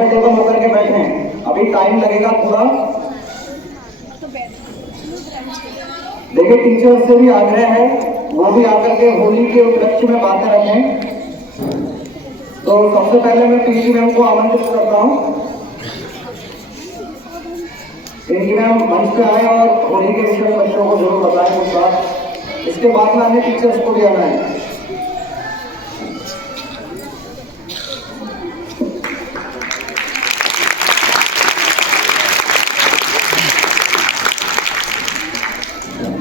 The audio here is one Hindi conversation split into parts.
टेबल होकर के बैठे हैं, अभी टाइम लगेगा थोड़ा। देखिए टीचर्स से भी आग्रह है वो भी आकर के होली के उपलक्ष्य में बातें रखें। तो सबसे पहले मैं पीटी मैम को आमंत्रित करता हूँ, पीटी मैम मंच पे आए और होली के विषय में बच्चों को जरूर बताएं कुछ बात। इसके बाद में अन्य टीचर्स को भी आना है।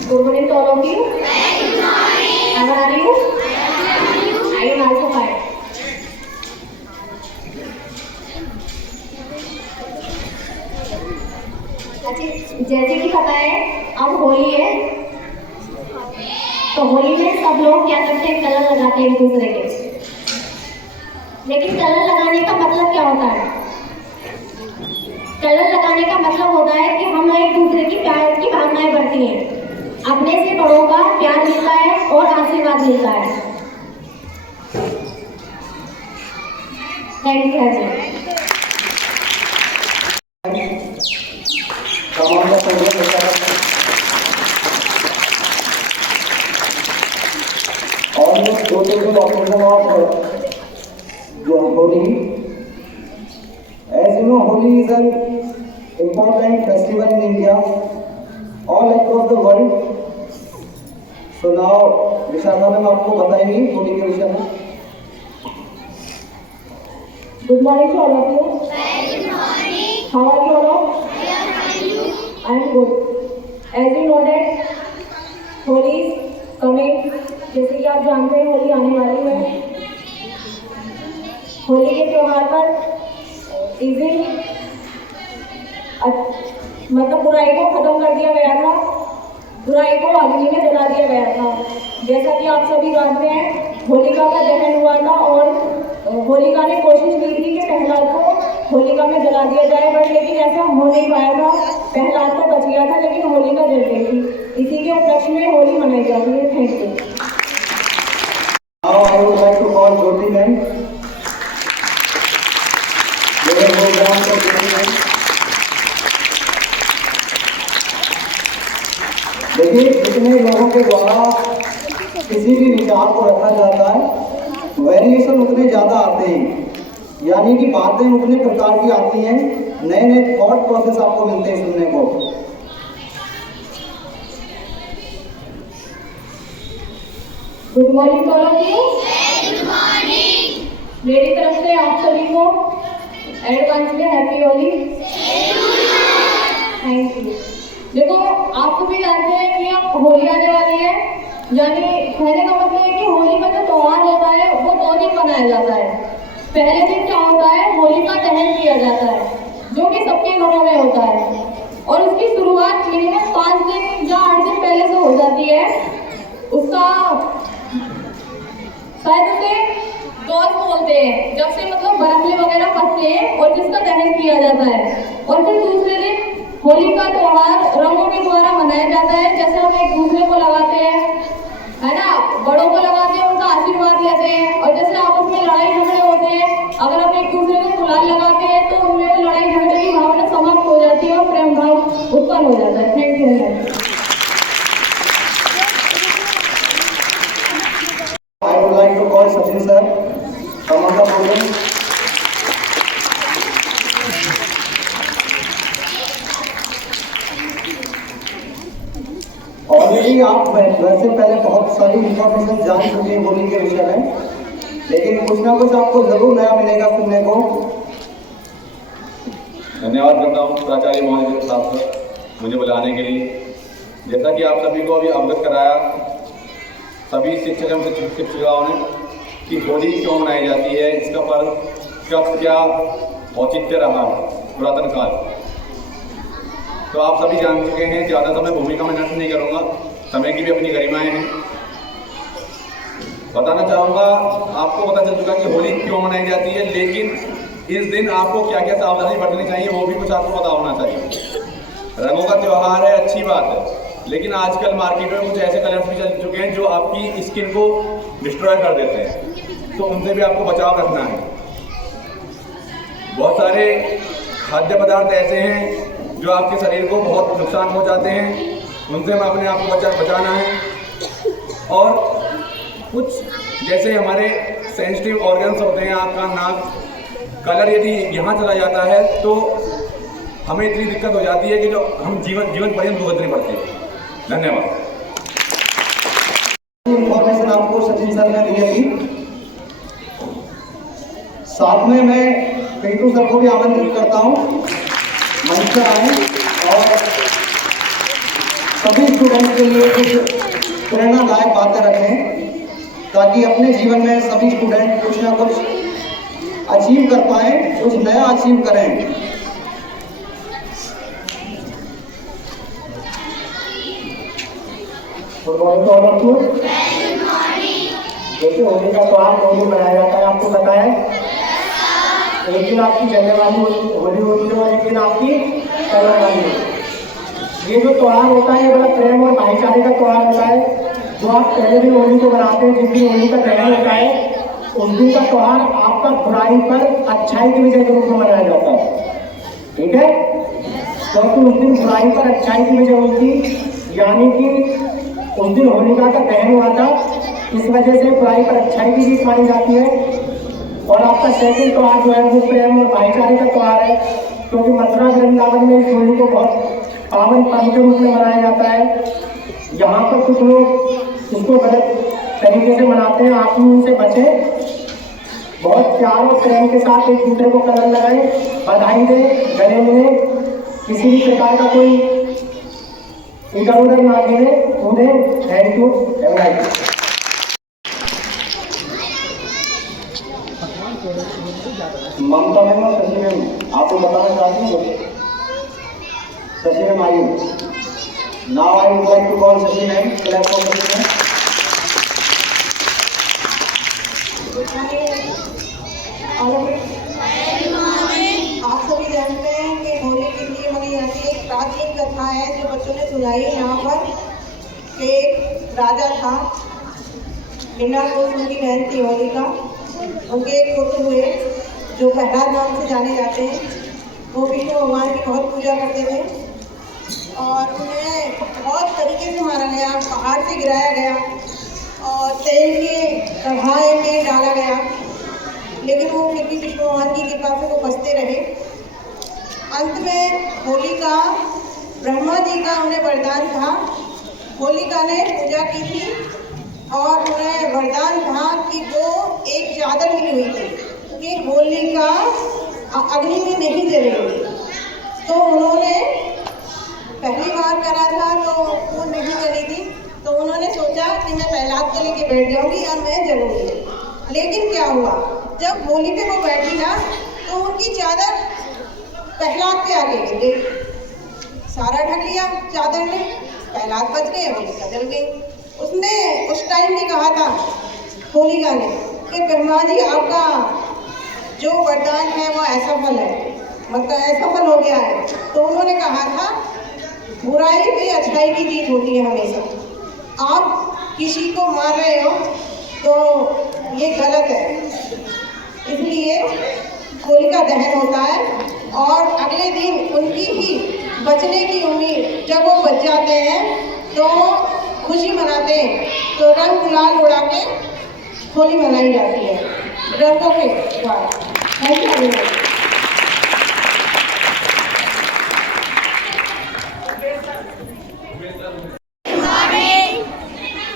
Good morning to all of you. Good morning. How are you? I am also fine. जैसे कि पता है अब होली है, तो होली में सब लोग क्या करते हैं, कलर लगाते हैं एक दूसरे के। लेकिन कलर लगाने का मतलब क्या होता है? कलर लगाने का मतलब होता है कि हम एक दूसरे की प्यार की भावनाएं बढ़ती हैं, अपने से बड़ों का प्यार मिलता है और आशीर्वाद मिलता है। Thank you. Almost total occasion of Holi. As you know, Holi is an important festival in India, all across the world. So now, Vishakha ma'am आपको बताएंगी होली के विषय में। Good morning to all of you. Good morning. How are you all? I am good. As you know that Holi is coming, जैसे कि आप जानते हैं होली आने वाली है। होली के त्योहार पर इस दिन मतलब बुराई को खत्म कर दिया गया था, बुराई को अग्नि में जला दिया गया था। जैसा कि आप सभी जानते हैं होलिका का दहन हुआ था और होलिका ने कोशिश की थी कि प्रहलाद को होलिका में जला दिया जाए, बट लेकिन ऐसा हो नहीं पाया था। प्रहलाद तो बच गया था लेकिन होलिका जल गई थी। इसी के उपलक्ष्य में होली मनाई जाती है। Thank you. Now I would like to call Jyoti ma'am. देखिए जितने लोगों के द्वारा किसी भी विचार को रखा जाता है वेरिएशन उतने ज्यादा आते हैं, यानी कि बातें उतने प्रकार की आती हैं, नए नए थॉट प्रोसेस आपको मिलते हैं सुनने को। Good morning to all of you. Good morning. मेरी तरफ से आप सभी को एडवांस में हैप्पी होली। Thank you. देखो आप सभी जानते हैं कि अब होली आने वाली है, यानी कहने का मतलब है कि होली का जो त्योहार होता है वो 2 दिन मनाया जाता है। पहले दिन क्या होता है, होली का दहन किया जाता है जो कि सबके घरों में होता है, और उसकी शुरुआत मिनिमम 5 दिन या 8 दिन पहले से हो जाती है। उसका शायद उसे डॉल बोलते हैं, जब से मतलब बरफले वगैरह फंसते हैं और जिसका दहन किया जाता है। और फिर दूसरे दिन होली का त्योहार रंगों के द्वारा मनाया जाता है। जैसे हम एक दूसरे को लगाते हैं, है ना, बड़ों को लगाते हैं, उनका आशीर्वाद लेते हैं। और जैसे आपस में लड़ाई झगड़े होते हैं, अगर हम एक दूसरे को गुलाल लगाते हैं तो उनमें वो लड़ाई झगड़े की भावना समाप्त हो जाती है और प्रेम भाव उत्पन्न हो जाता है। Thank you. I would like to call Sachin sir. Come on the podium. Already आप वैसे पहले बहुत सारी इंफॉर्मेशन जान चुके हैं होली के विषय में, लेकिन कुछ ना कुछ आपको जरूर नया मिलेगा सुनने को। धन्यवाद करता हूँ प्राचार्य महोदय साहब को मुझे बुलाने के लिए। जैसा कि आप सभी को अभी अवगत कराया सभी शिक्षक एवं शिक्षिकाओं ने कि होली क्यों मनाई जाती है, इसका पर्व कब क्या औचित्य रहा पुरातन काल, तो आप सभी जान चुके हैं। ज़्यादा समय भूमिका में नष्ट नहीं करूँगा, समय की भी अपनी गरिमाएं हैं। बताना चाहूँगा, आपको पता चल चुका कि होली क्यों मनाई जाती है, लेकिन इस दिन आपको क्या क्या सावधानी बरतनी चाहिए वो भी कुछ आपको पता होना चाहिए। रंगों का त्यौहार है, अच्छी बात है, लेकिन आजकल मार्केट में कुछ ऐसे कलर्स भी चल चुके हैं जो आपकी स्किन को डिस्ट्रॉय कर देते हैं, तो उनसे भी आपको बचाव रखना है। बहुत सारे खाद्य पदार्थ ऐसे हैं जो आपके शरीर को बहुत नुकसान पहुंचाते हैं, उनसे हमें अपने आप को बचाना है। और कुछ जैसे हमारे सेंसिटिव ऑर्गन्स होते हैं, आँख, कान, नाक, कलर यदि यहाँ चला जाता है तो हमें इतनी दिक्कत हो जाती है कि जो हम जीवन पर्यंत भुगतनी पड़ती है। धन्यवाद। इन्फॉर्मेशन आपको सचिन सर ने दी थी। साथ में मैं पिंटू सर को भी आमंत्रित करता हूँ मंच पर आए और सभी स्टूडेंट्स के लिए कुछ प्रेरणादायक बातें रखें ताकि अपने जीवन में सभी स्टूडेंट कुछ ना कुछ अचीव कर पाए, कुछ नया अचीव करें। Good morning to all of you. देखिए होली का त्योहार होली मनाया जाता है, आपको पता है। एक दिन आपकी जलने वाली होली होती है और एक दिन आपकी तलने वाली होती है। ये जो त्योहार होता है ये बड़ा प्रेम और भाईचारे का त्योहार होता है। जो आप पहले दिन होली को मनाते हैं, जिस दिन होली का दहन होता है, उस दिन का त्योहार आपका बुराई पर अच्छाई की विजय के रूप में मनाया जाता है। ठीक है, क्योंकि उस दिन बुराई पर अच्छाई की विजय हुई थी, यानी कि उस दिन होलिका का दहन हुआ था। इस वजह से बुराई पर अच्छाई की जीत मानी जाती है। और आपका सेकंड त्योहार जो है वो प्रेम और भाईचारे का त्योहार है, क्योंकि मथुरा वृंदावन में इस होली को बहुत पावन पर्व के रूप में मनाया जाता है। यहाँ पर कुछ लोग इसको गलत तरीके से मनाते हैं, आप भी उनसे बचें। बहुत प्यार और प्रेम के साथ एक दूसरे को कलर लगाएं, बधाई दें, गले मिलें, किसी भी प्रकार का कोई इधर उधर ना गिरे। उन्हें थैंक यू। ममता मैम और शशि मैम आपको बताना चाहती हूँ। शशि मैम आइए। Now I would like to call Shashi ma'am. Clap for Shashi ma'am. आप सभी जानते हैं कि होली के लिए मनाई जाती है। एक प्राचीन कथा है जो बच्चों ने सुनाई यहाँ पर कि एक राजा था, उनकी बहन थी होलिका। उनके एक पुत्र हुए जो प्रहलाद नाम से जाने जाते हैं। वो विष्णु भगवान की बहुत पूजा करते थे और उन्हें बहुत तरीके से मारा गया, पहाड़ से गिराया गया और तेल के कढ़ाई में डाला गया, लेकिन वो फिर भी विष्णु भगवान की कृपा से वो बचते रहे। अंत में होलिका, ब्रह्मा जी का उन्हें वरदान था। होलिका ने पूजा की थी और उन्हें वरदान था कि वो एक चादर मिली हुई थी कि होलिका अग्नि में नहीं जलेगी। तो उन्होंने पहली बार करा था तो वो नहीं जली थी, तो उन्होंने सोचा कि मैं प्रहलाद को लेके बैठ जाऊंगी और मैं जलूंगी। लेकिन क्या हुआ, जब होली पे वो बैठी ना तो उनकी चादर प्रहलाद के आगे गिर गई। सारा ढक लिया चादर ने, प्रहलाद बच गए, होलिका जल गई। उसने उस टाइम भी कहा था होलिका ने कि ब्रह्मा जी आपका जो वरदान है वो असफल है, मतलब असफल हो गया है। तो उन्होंने कहा था बुराई पे अच्छाई की जीत होती है हमेशा। आप किसी को मार रहे हो तो ये गलत है, इसलिए होलिका दहन होता है और अगले दिन उनकी ही बचने की उम्मीद, जब वो बच जाते हैं तो खुशी मनाते हैं। तो रंग गुलाल उड़ा के होली मनाई जाती है रंगों के द्वारा। Thank you.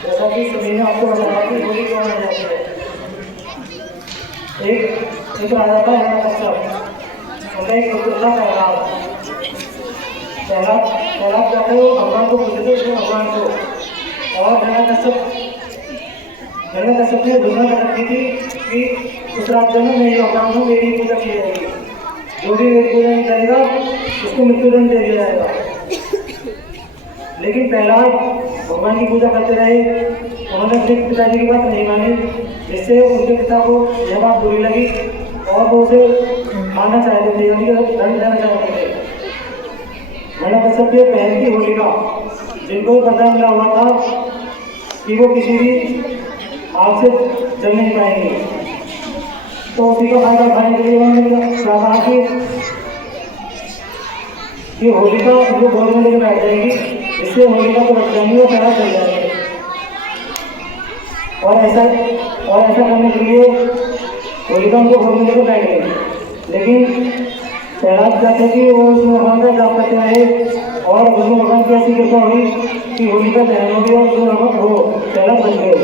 जैसा कि सभी ने आपको बताया कि होली क्यों मनाई जाती है। एक राजा था हिरण्यकश्यप, उनका एक पुत्र था प्रहलाद जाकर वो भगवान को पूछते थे, उसने भगवान को। और हिरण्यकश्यप ने घोषणा कर रखी थी कि उस राज्य में मैं ही भगवान हूँ, मेरी पूजा की जाएगी, जो भी पूजा नहीं करेगा उसको मृत्युदंड दे दिया जाएगा। लेकिन प्रहलाद भगवान की पूजा करते रहे, उन्होंने अपने पिताजी की बात नहीं मानी, जिससे उनके पिता को यह बात बुरी लगी और वो उसे मारना चाहते थे, यानी कि दंड देना चाहते थे। हिरण्यकश्यप के बहन की होलिका, जिनको वरदान मिला हुआ था कि वो किसी भी आग से जल नहीं पाएंगे, तो उसी का फायदा उठाने के लिए उन्होंने कहा कि होलिका जो गोद में लेकर बैठ जाएगी, इससे होलिका को बच जाएंगे और पैरा चल जाएंगे। और ऐसा करने के लिए होलिका उनको गोद में लेकर बैठ गई। लेकिन प्रहलाद चाहते कि वो विष्णु भगवान का जाप करते रहे और विष्णु भगवान की ऐसी कृपा हुई कि होलिका दहन हो गई और विष्णु भगवान वो प्रहलाद बच गए।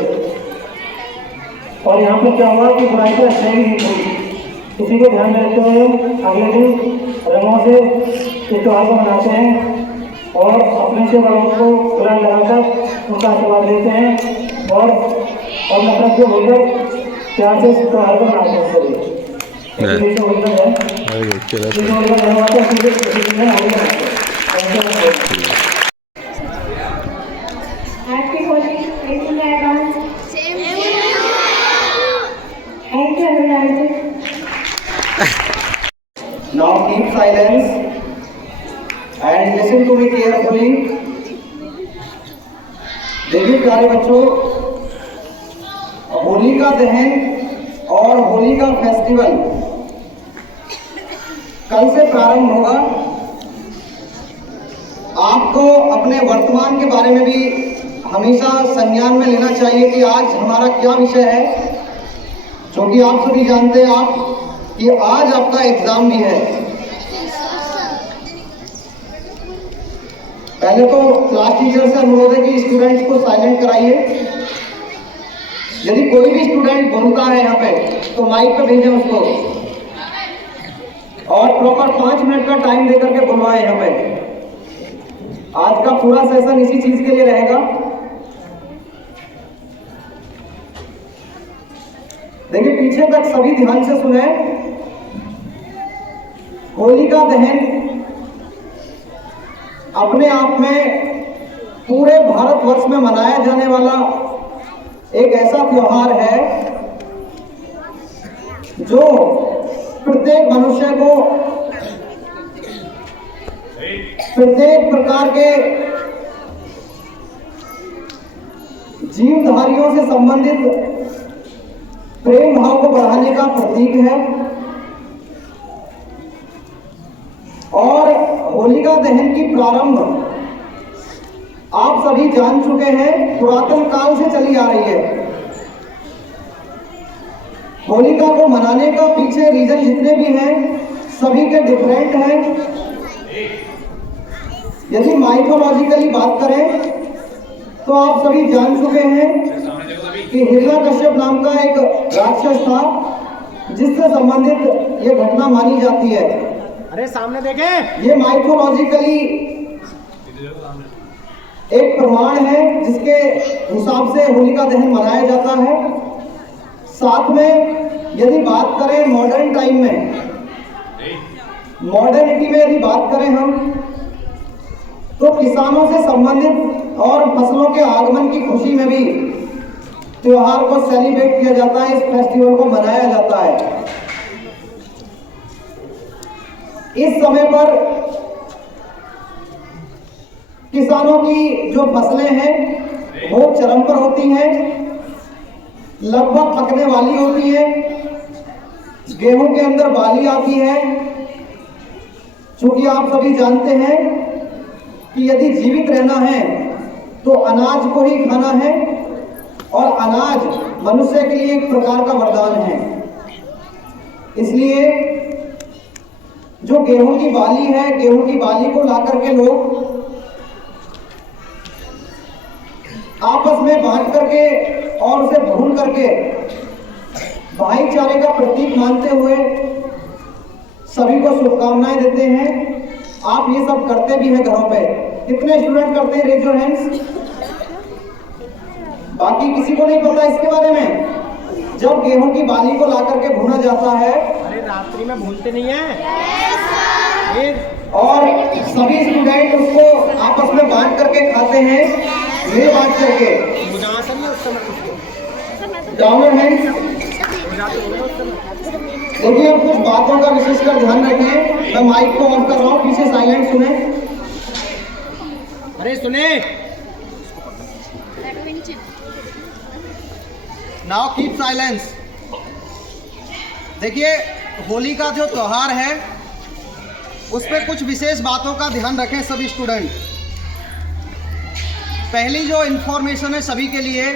और यहाँ पर क्या हुआ कि बुराई पर अच्छाई भी नहीं हुई। इसी को ध्यान में रखते हुए अगले दिन रंगों से इस त्योहार को मनाते हैं और अपने से बड़ों को गुलाल लगाकर उनका आशीर्वाद लेते हैं और नफरत से होकर प्यार से इस त्योहार को मनाते हैं सभी। Happy Holi, thank you everyone. Thank you everyone. Now keep silence and listen to me carefully. देखिए प्यारे बच्चों, होली का दहन और होली का फेस्टिवल कल से प्रारंभ होगा। आपको अपने वर्तमान के बारे में भी हमेशा संज्ञान में लेना चाहिए कि आज हमारा क्या विषय है, क्योंकि आप सभी जानते हैं कि आज आपका एग्जाम भी है। पहले तो क्लास टीचर से अनुरोध है कि स्टूडेंट्स को साइलेंट कराइए। यदि कोई भी स्टूडेंट बोलता है यहाँ पे तो माइक पे भेजें उसको और प्रॉपर 5 मिनट का टाइम देकर के बुलवाएं यहाँ पे। आज का पूरा सेशन इसी चीज के लिए रहेगा। देखिए पीछे तक सभी ध्यान से सुने। होलिका दहन अपने आप में पूरे भारतवर्ष में मनाया जाने वाला एक ऐसा त्योहार है जो प्रत्येक मनुष्य को प्रत्येक प्रकार के जीवधारियों से संबंधित प्रेम भाव को बढ़ाने का प्रतीक है। और होलिका दहन की प्रारंभ आप सभी जान चुके हैं, पुरातन काल से चली आ रही है। होलिका को मनाने का पीछे रीजन जितने भी हैं सभी के डिफरेंट हैं। यदि माइथोलॉजिकली बात करें तो आप सभी जान चुके हैं कि हिरण्यकश्यप नाम का एक राक्षस था जिससे संबंधित ये घटना मानी जाती है। अरे सामने देखें। ये माइथोलॉजिकली एक प्रमाण है जिसके हिसाब से होलिका दहन मनाया जाता है। साथ में यदि बात करें मॉडर्न टाइम में, मॉडर्निटी में यदि बात करें हम, तो किसानों से संबंधित और फसलों के आगमन की खुशी में भी त्योहार को सेलिब्रेट किया जाता है, इस फेस्टिवल को मनाया जाता है। इस समय पर किसानों की जो फसलें हैं वो चरम पर होती हैं, लगभग पकने वाली होती है। गेहूं के अंदर बाली आती है। चूंकि आप सभी जानते हैं कि यदि जीवित रहना है तो अनाज को ही खाना है और अनाज मनुष्य के लिए एक प्रकार का वरदान है। इसलिए जो गेहूं की बाली है, गेहूं की बाली को ला करके लोग आपस में बांट करके और उसे भून करके भाईचारे का प्रतीक मानते हुए सभी को शुभकामनाएं देते हैं। आप ये सब करते भी हैं घरों पे। कितने स्टूडेंट करते हैं? Raise your hands. बाकी किसी को नहीं पता इसके बारे में? जब गेहूं की बाली को ला करके भुना जाता है, अरे रात्रि में भूनते नहीं है और सभी स्टूडेंट उसको आपस में बांट करके खाते हैं, मिल बांट करके। Down your hands. देखिए अब कुछ बातों का विशेषकर ध्यान रखें। मैं माइक को ऑन कर रहा हूँ, पीछे साइलेंट सुने। अरे सुने। Now keep silence. देखिए, होली का जो त्यौहार है उस पर कुछ विशेष बातों का ध्यान रखें सभी स्टूडेंट। पहली जो इन्फॉर्मेशन है सभी के लिए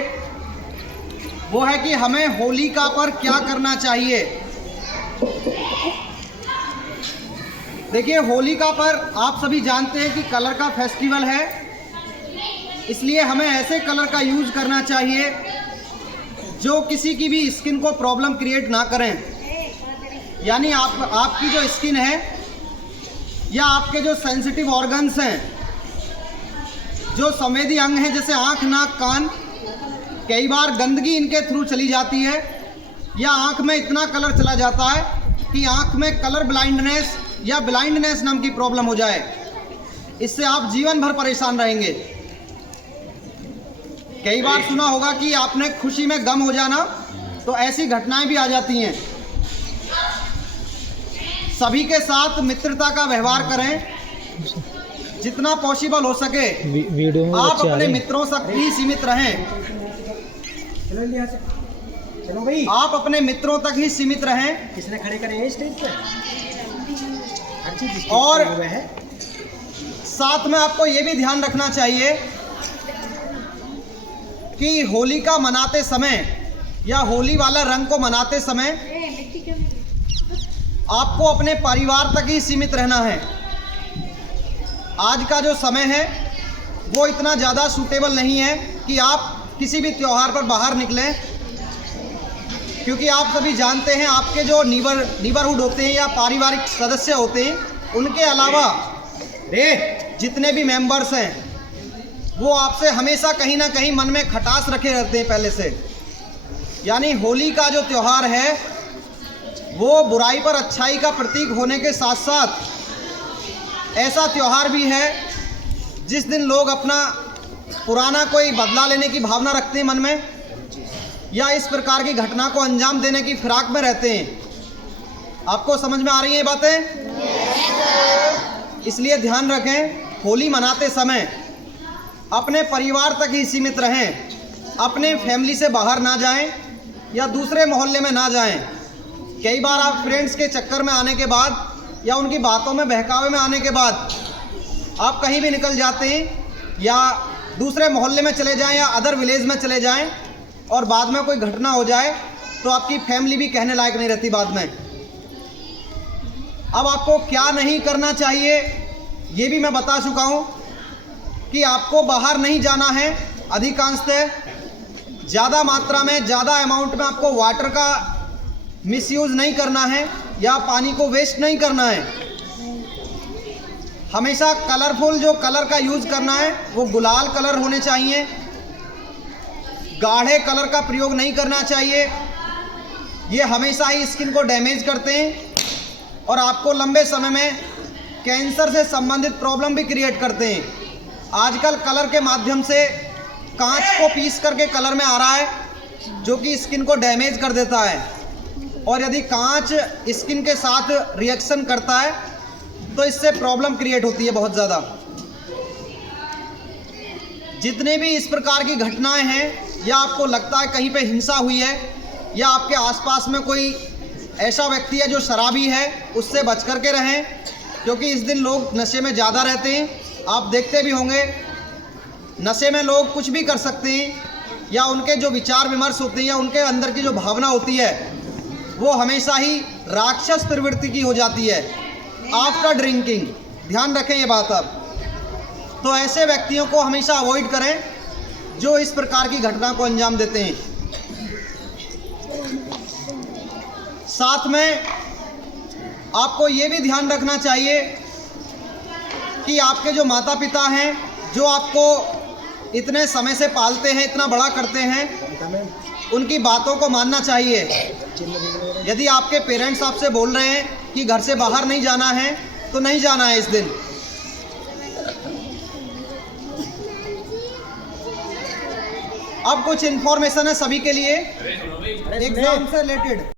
वो है कि हमें होलिका पर क्या करना चाहिए। देखिए, होलिका पर आप सभी जानते हैं कि कलर का फेस्टिवल है, इसलिए हमें ऐसे कलर का यूज़ करना चाहिए जो किसी की भी स्किन को प्रॉब्लम क्रिएट ना करें। यानी आपकी जो स्किन है या आपके जो सेंसिटिव ऑर्गन्स हैं, जो संवेदी अंग हैं जैसे आँख, नाक, कान, कई बार गंदगी इनके थ्रू चली जाती है या आँख में इतना कलर चला जाता है कि आँख में कलर ब्लाइंडनेस या ब्लाइंडनेस नाम की प्रॉब्लम हो जाए। इससे आप जीवन भर परेशान रहेंगे। कई बार सुना होगा कि आपने खुशी में गम हो जाना, तो ऐसी घटनाएं भी आ जाती हैं। सभी के साथ मित्रता का व्यवहार करें, जितना पॉसिबल हो सके वीडियो में आप अपने मित्रों तक ही सीमित रहें। चलो भाई, आप अपने मित्रों तक ही सीमित रहें। किसने खड़े करे हैं स्टेज पे? हर चीज और है। साथ में आपको ये भी ध्यान रखना चाहिए कि होलिका मनाते समय या होली वाला रंग को मनाते समय आपको अपने परिवार तक ही सीमित रहना है। आज का जो समय है वो इतना ज़्यादा सूटेबल नहीं है कि आप किसी भी त्यौहार पर बाहर निकलें, क्योंकि आप सभी जानते हैं आपके जो नीबरहुड होते हैं या पारिवारिक सदस्य होते हैं, उनके अलावा जितने भी मेंबर्स हैं वो आपसे हमेशा कहीं ना कहीं मन में खटास रखे रहते हैं पहले से। यानी होली का जो त्यौहार है वो बुराई पर अच्छाई का प्रतीक होने के साथ साथ ऐसा त्यौहार भी है जिस दिन लोग अपना पुराना कोई बदला लेने की भावना रखते हैं मन में, या इस प्रकार की घटना को अंजाम देने की फिराक में रहते हैं। आपको समझ में आ रही हैं ये बातें? इसलिए ध्यान रखें, होली मनाते समय अपने परिवार तक ही सीमित रहें, अपने फैमिली से बाहर ना जाएं या दूसरे मोहल्ले में ना जाएं। कई बार आप फ्रेंड्स के चक्कर में आने के बाद या उनकी बातों में बहकावे में आने के बाद आप कहीं भी निकल जाते हैं या दूसरे मोहल्ले में चले जाएं या अदर विलेज में चले जाएं और बाद में कोई घटना हो जाए तो आपकी फैमिली भी कहने लायक नहीं रहती बाद में। अब आपको क्या नहीं करना चाहिए ये भी मैं बता चुका हूँ कि आपको बाहर नहीं जाना है। अधिकांशतः ज़्यादा मात्रा में, ज़्यादा अमाउंट में आपको वाटर का मिसयूज़ नहीं करना है या पानी को वेस्ट नहीं करना है। हमेशा कलरफुल जो कलर का यूज़ करना है वो गुलाल कलर होने चाहिए। गाढ़े कलर का प्रयोग नहीं करना चाहिए, ये हमेशा ही स्किन को डैमेज करते हैं और आपको लंबे समय में कैंसर से संबंधित प्रॉब्लम भी क्रिएट करते हैं। आजकल कलर के माध्यम से कांच को पीस करके कलर में आ रहा है जो कि स्किन को डैमेज कर देता है, और यदि कांच स्किन के साथ रिएक्शन करता है तो इससे प्रॉब्लम क्रिएट होती है बहुत ज़्यादा। जितने भी इस प्रकार की घटनाएं हैं या आपको लगता है कहीं पे हिंसा हुई है या आपके आसपास में कोई ऐसा व्यक्ति है जो शराबी है, उससे बच कर के रहें, क्योंकि इस दिन लोग नशे में ज़्यादा रहते हैं। आप देखते भी होंगे नशे में लोग कुछ भी कर सकते हैं या उनके जो विचार विमर्श होते हैं या उनके अंदर की जो भावना होती है वो हमेशा ही राक्षस प्रवृत्ति की हो जाती है आफ्टर ड्रिंकिंग। ध्यान रखें ये बात। अब तो ऐसे व्यक्तियों को हमेशा अवॉइड करें जो इस प्रकार की घटना को अंजाम देते हैं। साथ में आपको ये भी ध्यान रखना चाहिए कि आपके जो माता पिता हैं जो आपको इतने समय से पालते हैं, इतना बड़ा करते हैं, उनकी बातों को मानना चाहिए। यदि आपके पेरेंट्स आपसे बोल रहे हैं कि घर से बाहर नहीं जाना है तो नहीं जाना है इस दिन। अब कुछ इन्फॉर्मेशन है सभी के लिए एग्जाम से रिलेटेड।